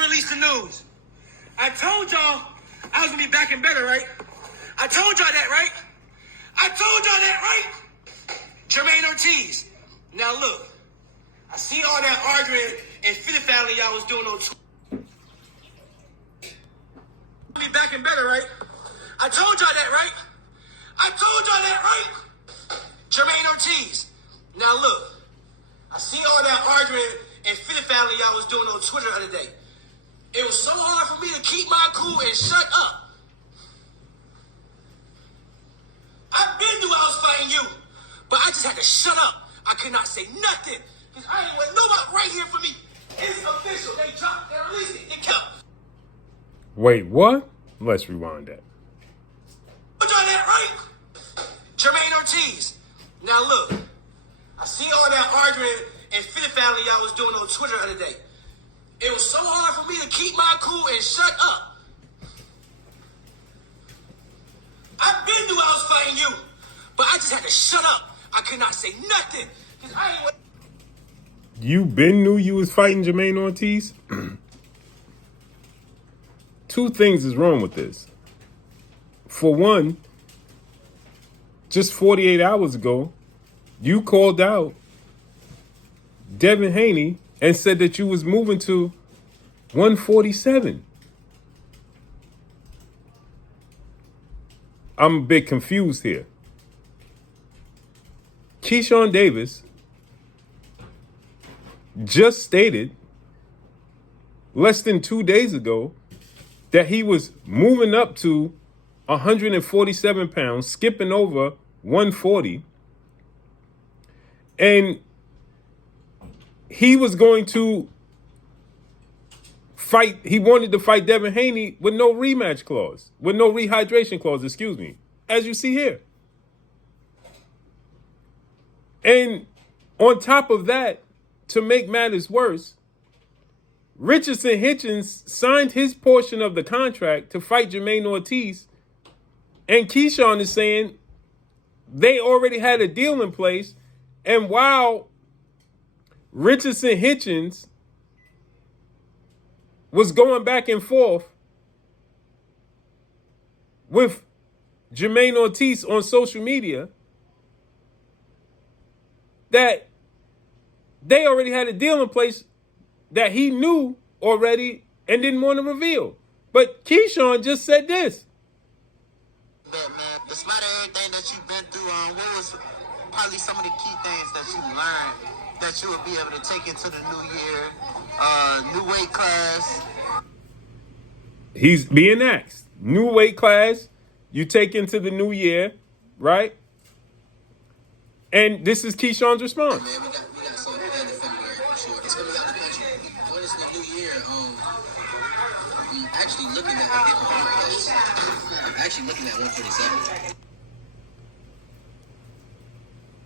released the news. I told y'all I was gonna be back and better, right? I told y'all that, right? I told y'all that, right? Jermaine Ortiz. Now look, I see all that arguing and Fightin family y'all was doing on Twitter. Be back and better, right? I told y'all that, right? I told y'all that, right? Jermaine Ortiz. Now look, I see all that arguing and Fightin family y'all was doing on Twitter the other day. It was so hard for me to keep my cool and shut up. I've been through I was fighting you, but I just had to shut up. I could not say nothing because I ain't want nobody right here for me. It's official. They dropped, they released it, they kept. Wait, what? Let's rewind that. Told y'all that, right? Jermaine Ortiz. Now look, I see all that arguing and Fightin family y'all was doing on Twitter the other day. It was so hard for me to keep my cool and shut up. I've been through I was fighting you, but I just had to shut up. I could not say nothing because I ain't. You been knew you was fighting Jermaine Ortiz? Two things is wrong with this. For one, just 48 hours ago, you called out Devin Haney and said that you was moving to 147. I'm a bit confused here. Keyshawn Davis just stated less than 2 days ago that he was moving up to 147 pounds, skipping over 140. And he was going to fight. He wanted to fight Devin Haney with no rematch clause, with no rehydration clause, excuse me, as you see here. And on top of that, to make matters worse, Richardson Hitchens signed his portion of the contract to fight Jermaine Ortiz. And Keyshawn is saying they already had a deal in place. And while Richardson Hitchens was going back and forth with Jermaine Ortiz on social media, that they already had a deal in place that he knew already and didn't want to reveal. But Keyshawn just said this. Man, despite everything that you've been through, what was probably some of the key things that you learned that you will be able to take into the new year, new weight class? He's being asked. New weight class, you take into the new year, right? And this is Keyshawn's response. Man, we got something planned in February for sure. It's gonna be out the country. When it's the new year, I'm actually looking at a different weight class. I'm actually looking at 147.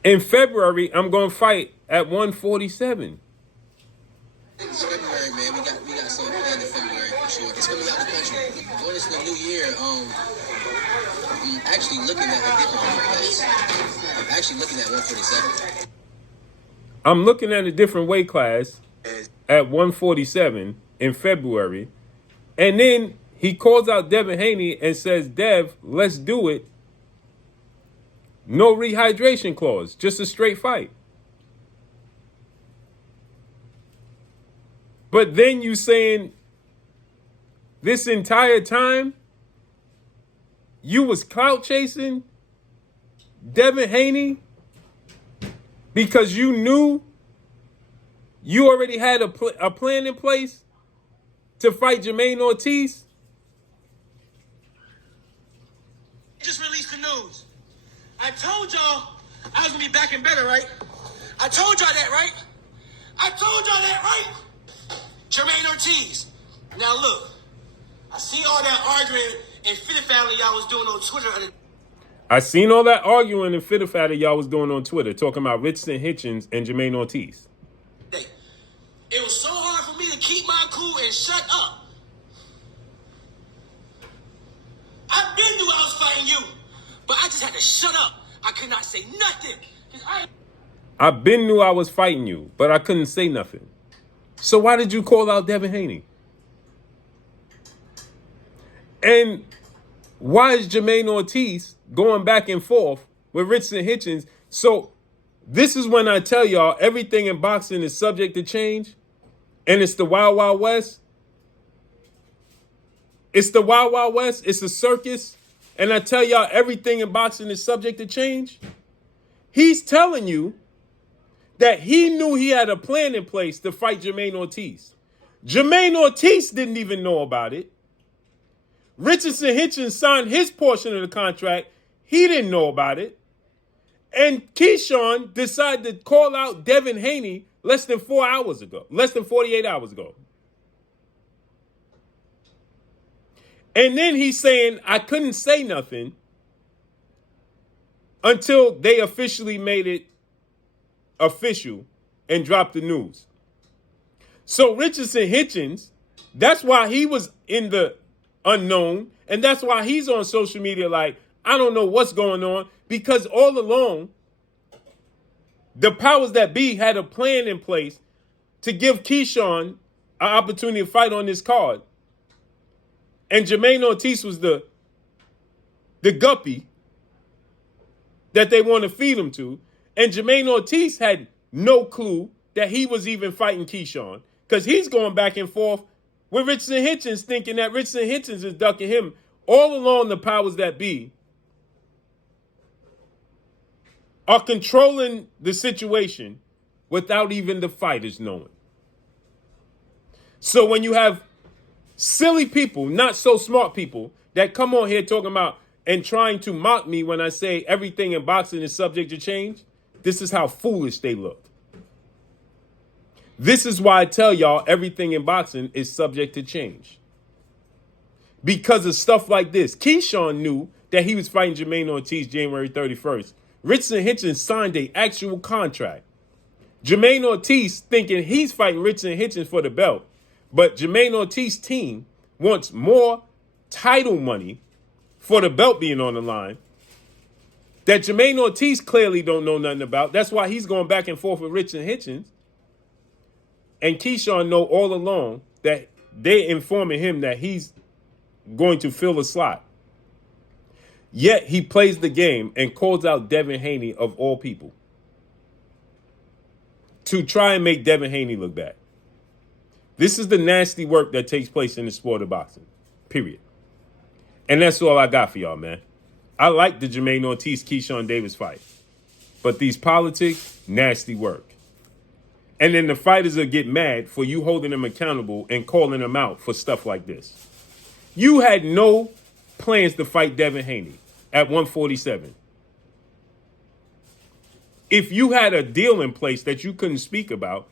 In February, I'm going to fight at 147. It's February, man. We got something planned in February for sure. It's gonna be out the country. When it's the new year, I'm actually looking at a different weight class. I'm actually looking at 147. I'm looking at a different weight class at 147 in February. And then he calls out Devin Haney and says, Dev, let's do it. No rehydration clause, just a straight fight. But then you saying this entire time you was clout chasing Devin Haney because you knew you already had a plan in place to fight Jermaine Ortiz? Just released the news. I told y'all I was gonna be back and better, right? I told y'all that, right? I told y'all that, right? Jermaine Ortiz. Now look, I see all that arguing and Fightin family y'all was doing on Twitter. I seen all that arguing and Fightin family y'all was doing on Twitter, talking about Richardson Hitchens and Jermaine Ortiz. It was so hard for me to keep my cool and shut up. I've been through I was fighting you, but I just had to shut up. I could not say nothing. I've been knew I was fighting you, but I couldn't say nothing. So why did you call out Devin Haney? And why is Jermaine Ortiz going back and forth with Richardson Hitchens? So this is when I tell y'all everything in boxing is subject to change. And it's the Wild Wild West. It's the Wild Wild West. It's a circus. And I tell y'all everything in boxing is subject to change. He's telling you that he knew he had a plan in place to fight Jermaine Ortiz. Jermaine Ortiz didn't even know about it. Richardson Hitchens signed his portion of the contract. He didn't know about it. And Keyshawn decided to call out Devin Haney less than 4 hours ago, less than 48 hours ago. And then he's saying, I couldn't say nothing until they officially made it official and dropped the news. So Richardson Hitchens, that's why he was in the unknown. And that's why he's on social media like, I don't know what's going on. Because all along, the powers that be had a plan in place to give Keyshawn an opportunity to fight on this card. And Jermaine Ortiz was the guppy that they want to feed him to. And Jermaine Ortiz had no clue that he was even fighting Keyshawn. Because he's going back and forth with Richardson Hitchens, thinking that Richardson Hitchens is ducking him. All along, the powers that be are controlling the situation without even the fighters knowing. So when you have silly people, not so smart people, that come on here talking about and trying to mock me when I say everything in boxing is subject to change, this is how foolish they look. This is why I tell y'all everything in boxing is subject to change. Because of stuff like this. Keyshawn knew that he was fighting Jermaine Ortiz January 31st. Richardson Hitchens signed an actual contract. Jermaine Ortiz thinking he's fighting Richardson Hitchens for the belt. But Jermaine Ortiz's team wants more title money for the belt being on the line that Jermaine Ortiz clearly don't know nothing about. That's why he's going back and forth with Richardson Hitchens. And Keyshawn know all along that they're informing him that he's going to fill a slot. Yet he plays the game and calls out Devin Haney of all people to try and make Devin Haney look bad. This is the nasty work that takes place in the sport of boxing, period. And that's all I got for y'all, man. I like the Jermaine Ortiz-Keyshawn Davis fight. But these politics, nasty work. And then the fighters will get mad for you holding them accountable and calling them out for stuff like this. You had no plans to fight Devin Haney at 147. If you had a deal in place that you couldn't speak about,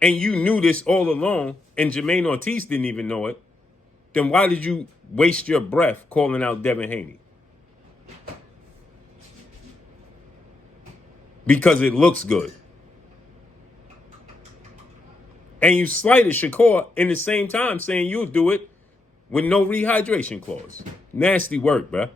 and you knew this all along, and Jermaine Ortiz didn't even know it, then why did you waste your breath calling out Devin Haney? Because it looks good. And you slighted Shakur in the same time, saying you'll do it with no rehydration clause. Nasty work, bruh.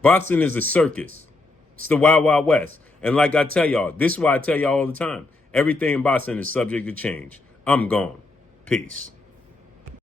Boxing is a circus. It's the Wild Wild West. And like I tell y'all, this is why I tell y'all all the time, everything in boxing is subject to change. I'm gone. Peace.